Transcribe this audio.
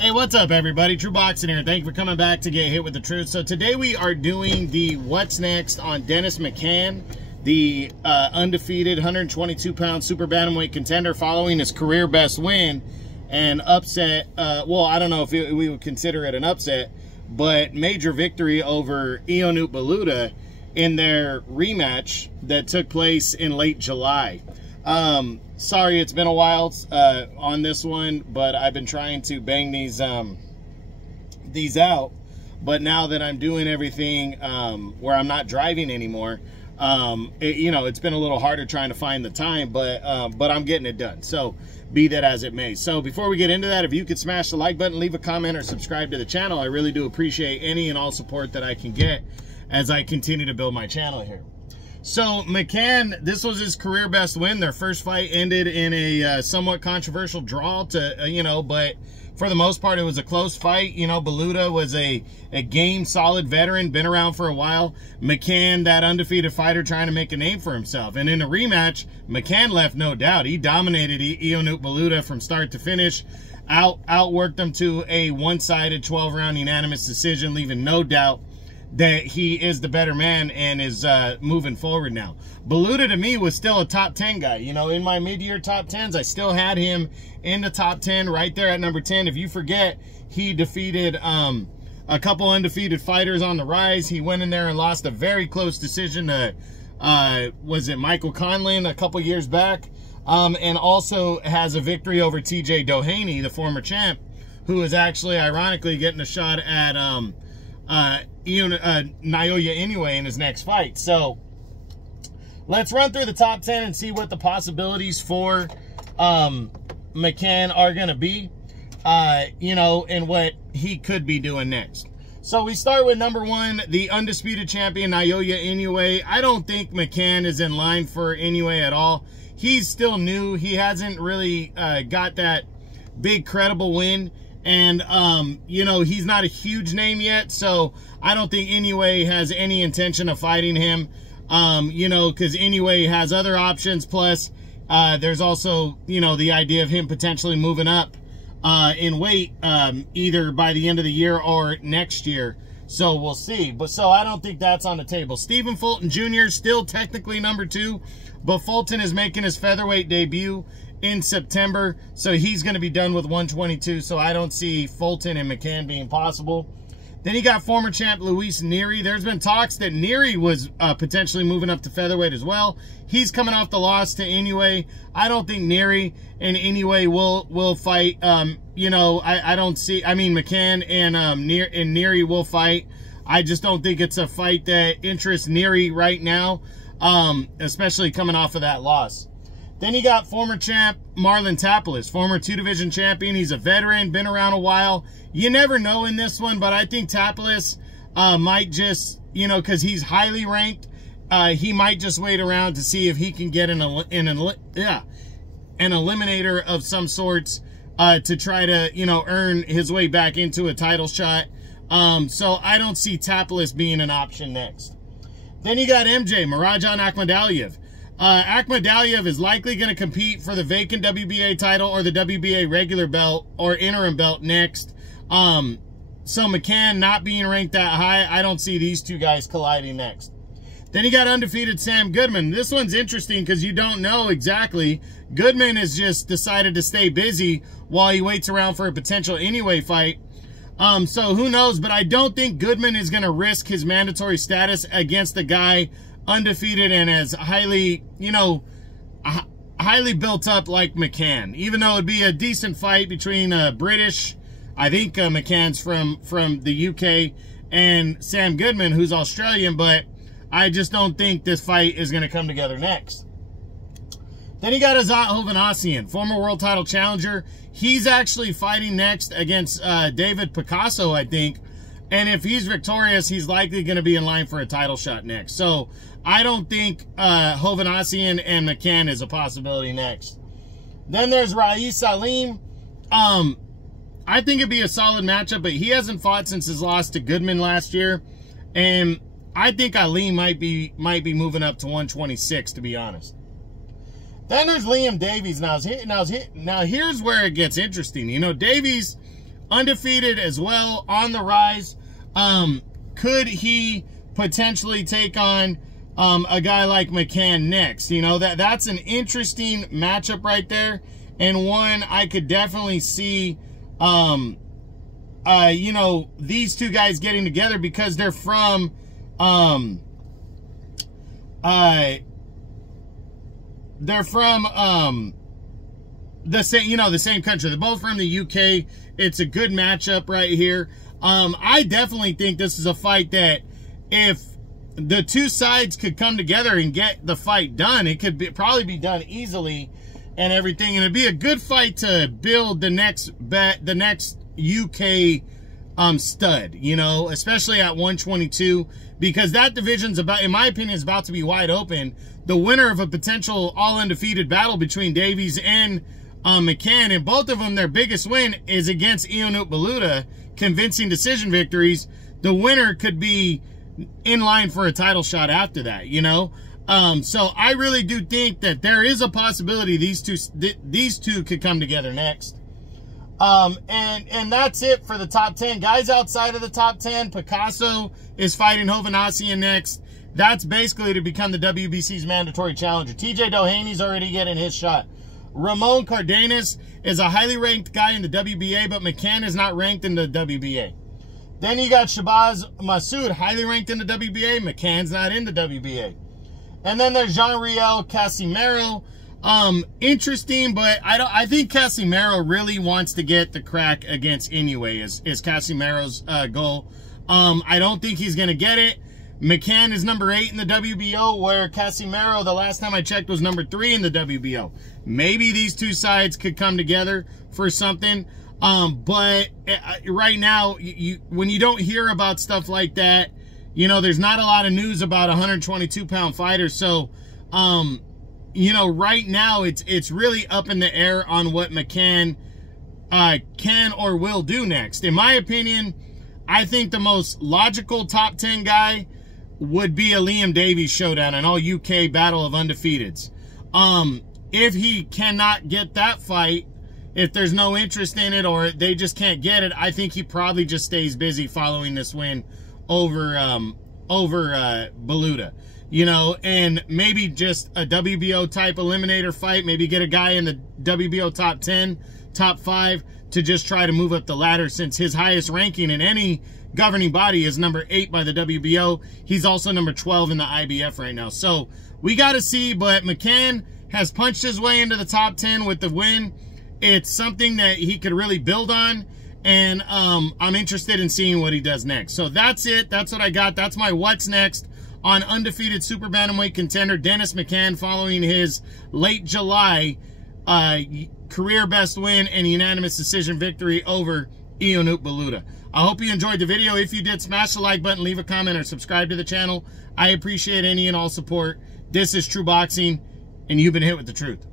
Hey, what's up, everybody? True Boxing here. Thank you for coming back to get hit with the truth. So today we are doing the what's next on Dennis McCann, the undefeated 122-pound Super Bantamweight Contender, following his career best win and upset. Well, I don't know if we would consider it an upset, but major victory over Ionut Baluta in their rematch that took place in late July. Sorry, it's been a while on this one, but I've been trying to bang these out. But now that I'm doing everything where I'm not driving anymore, it's been a little harder trying to find the time, but I'm getting it done. So be that as it may. So before we get into that, if you could smash the like button, leave a comment, or subscribe to the channel, I really do appreciate any and all support that I can get as I continue to build my channel here. So McCann, this was his career best win. Their first fight ended in a somewhat controversial draw but for the most part, it was a close fight. Baluta was a game solid veteran, been around for a while. McCann, that undefeated fighter trying to make a name for himself. And in a rematch, McCann left no doubt. He dominated Ionut Baluta from start to finish, outworked him to a one-sided 12-round unanimous decision, leaving no doubt that he is the better man and is moving forward now. Baluta, to me, was still a top 10 guy. In my mid-year top 10s, I still had him in the top 10, right there at number 10. If you forget, he defeated a couple undefeated fighters on the rise. He went in there and lost a very close decision to, was it Michael Conlon a couple years back? And also has a victory over TJ Doheny, the former champ, who is actually, ironically, getting a shot at Naoya anyway in his next fight. So let's run through the top 10 and see what the possibilities for McCann are going to be, and what he could be doing next. So we start with number 1, the undisputed champion, Naoya Inoue. I don't think McCann is in line for Inoue at all. He's still new. He hasn't really got that big credible win. And, he's not a huge name yet, so I don't think Inoue has any intention of fighting him, because Inoue has other options. Plus, there's also, the idea of him potentially moving up in weight either by the end of the year or next year. So we'll see. So I don't think that's on the table. Stephen Fulton Jr. is still technically number 2, but Fulton is making his featherweight debut in September, so he's going to be done with 122, so I don't see Fulton and McCann being possible. Then you got former champ Luis Nery. There's been talks that Nery was potentially moving up to featherweight as well. He's coming off the loss to Inoue. I don't think Nery and Inoue will fight. I don't see, McCann and Nery will fight. I just don't think it's a fight that interests Nery right now, especially coming off of that loss. Then you got former champ Marlon Tapales, former 2-division champion. He's a veteran, been around a while. You never know in this one, but I think Tapales might just, because he's highly ranked, he might just wait around to see if he can get an eliminator of some sorts to try to, earn his way back into a title shot. So I don't see Tapales being an option next. Then you got MJ, Marajan Akhmadaliev. Akhmadaliev is likely going to compete for the vacant WBA title or the WBA regular belt or interim belt next. So McCann not being ranked that high, I don't see these two guys colliding next. Then you got undefeated Sam Goodman. This one's interesting because you don't know exactly. Goodman has just decided to stay busy while he waits around for a potential Inoue fight. So who knows, but I don't think Goodman is going to risk his mandatory status against a guy undefeated and as highly, highly built up like McCann. Even though it'd be a decent fight between British, I think McCann's from the UK, and Sam Goodman, who's Australian, but I just don't think this fight is going to come together next. Then you got Azat Hovhannissian, former world title challenger. He's actually fighting next against David Picasso, I think. And if he's victorious, he's likely going to be in line for a title shot next. So I don't think Hovhannissian and McCann is a possibility next. Then there's Rais Salim. I think it'd be a solid matchup, but he hasn't fought since his loss to Goodman last year. And I think Ali might be moving up to 126, to be honest. Then there's Liam Davies. Now here's where it gets interesting. Davies undefeated as well, on the rise. Could he potentially take on a guy like McCann next? You know, that's an interesting matchup right there, and one I could definitely see, you know, these two guys getting together because they're from, the same, you know, the same country. They're both from the UK. It's a good matchup right here. I definitely think this is a fight that if the two sides could come together and get the fight done, it could probably be done easily and everything. And it'd be a good fight to build the next UK stud, you know, especially at 122, because that division's about, in my opinion, is about to be wide open. The winner of a potential all-undefeated battle between Davies and McCann, and both of them, their biggest win is against Ionut Baluta, convincing decision victories. The winner could be in line for a title shot after that, you know. So I really do think that there is a possibility these two could come together next. And that's it for the top 10. Guys outside of the top 10, Picasso is fighting Hovhannissian next. That's basically to become the WBC's mandatory challenger. TJ Dohany's already getting his shot. Ramon Cardenas is a highly ranked guy in the WBA, but McCann is not ranked in the WBA. Then you got Shabazz Massoud, highly ranked in the WBA. McCann's not in the WBA. And then there's Jean-Riel Casimero. Interesting, but I think Casimero really wants to get the crack against Inoue is Casimero's goal. I don't think he's gonna get it. McCann is number 8 in the WBO, where Casimero, the last time I checked, was number 3 in the WBO. Maybe these two sides could come together for something. But right now, when you don't hear about stuff like that, you know, there's not a lot of news about 122-pound fighters. So, you know, right now, it's really up in the air on what McCann can or will do next. In my opinion, I think the most logical top 10 guy would be a Liam Davies showdown, an all-UK battle of undefeateds. If he cannot get that fight, if there's no interest in it or they just can't get it, I think he probably just stays busy following this win over Baluta. You know, and maybe just a WBO type eliminator fight, maybe get a guy in the WBO top 10, top 5 to just try to move up the ladder, since his highest ranking in any governing body is number 8 by the WBO. He's also number 12 in the IBF right now. So we got to see, but McCann has punched his way into the top 10 with the win. It's something that he could really build on, and I'm interested in seeing what he does next. So that's it. That's what I got. That's my what's next on Undefeated Super Bantamweight Contender Dennis McCann, following his late July career best win and unanimous decision victory over Ionut Baluta. I hope you enjoyed the video. If you did, smash the like button, leave a comment, or subscribe to the channel. I appreciate any and all support. This is True Boxing, and you've been hit with the truth.